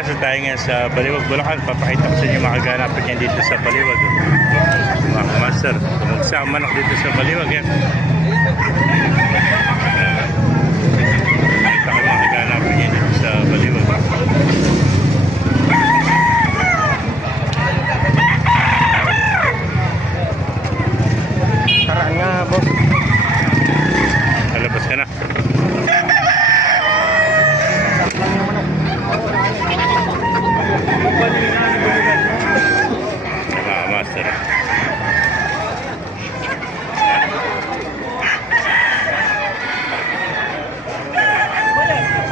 master, tayo ngayon sa Baliwag, Bulacan. Papakita ko sa inyo mga kaganapin yan dito sa Baliwag. Mga master, tumagsa ang manok dito sa Baliwag yan. Pakita ko mga kaganapin yan dito sa Baliwag. Taraan nga, boss. Alabas ka na. Mga master.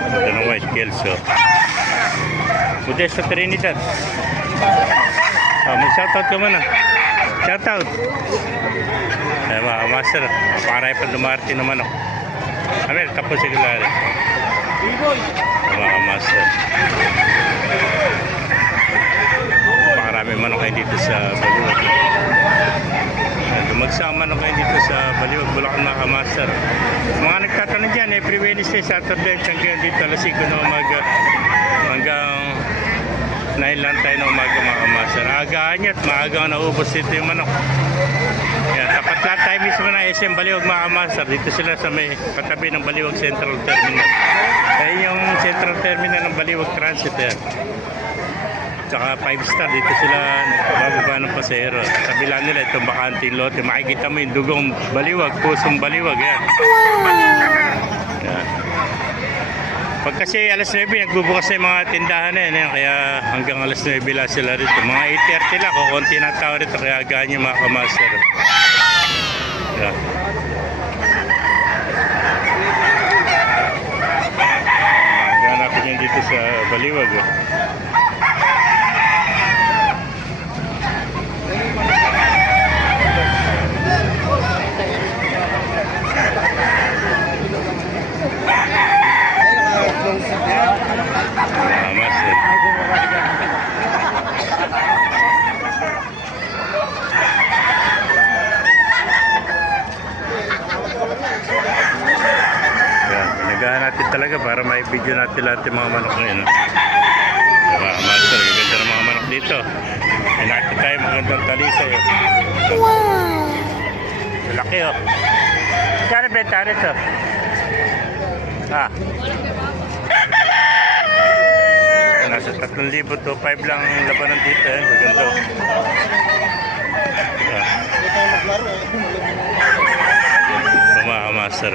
Ito ng white kelso. Modesto Trinidad. May shoutout ka muna. Shoutout. Ay, mga master. Paparay pa dumarte naman ako. Amel, tapos sigulari. Mga master. Pakarami manok kayo dito sa Baliwag. Dumagsang manok kayo dito sa Baliwag, Bulacan mga master. Mga nagtatanong dyan, every Wednesday, Saturday, hanggang dito alas 5 na umaga hanggang 9 lang tayo na umaga mga master. Agahan nyo at maagang naubos dito yung manok. Yan, tapat lang tayo mismo na SM Baliwag mga master. Dito sila sa may katabi ng Baliwag Central Terminal. Ayun yung Central Terminal ng Baliwag Transit yan. Tsaka 5 star, dito sila nagbababa ng pasahero. Kabila nila itong bakanting lote. Makikita mo yung dugong Baliwag, pusong Baliwag yan. Yan. Pag kasi alas 9 nagbubukas na yung mga tindahan na yan, kaya hanggang alas 9 lang sila rito. Mga 8:30 lang, kukunti na tao rito, kaya agahan yung mga kamaster. Yan. Ganapin yan dito sa Baliwag. Master. Yan, pinagahan natin talaga para may video natin lahat yung mga manok ngayon. Mga master, gaganda ng mga manok dito. May nakita tayo magandang talisay. Wow! Laki oh. Kaya benta rito. Nasa 3,000 to 5 lang labanan dito eh. Maganda. Mga master.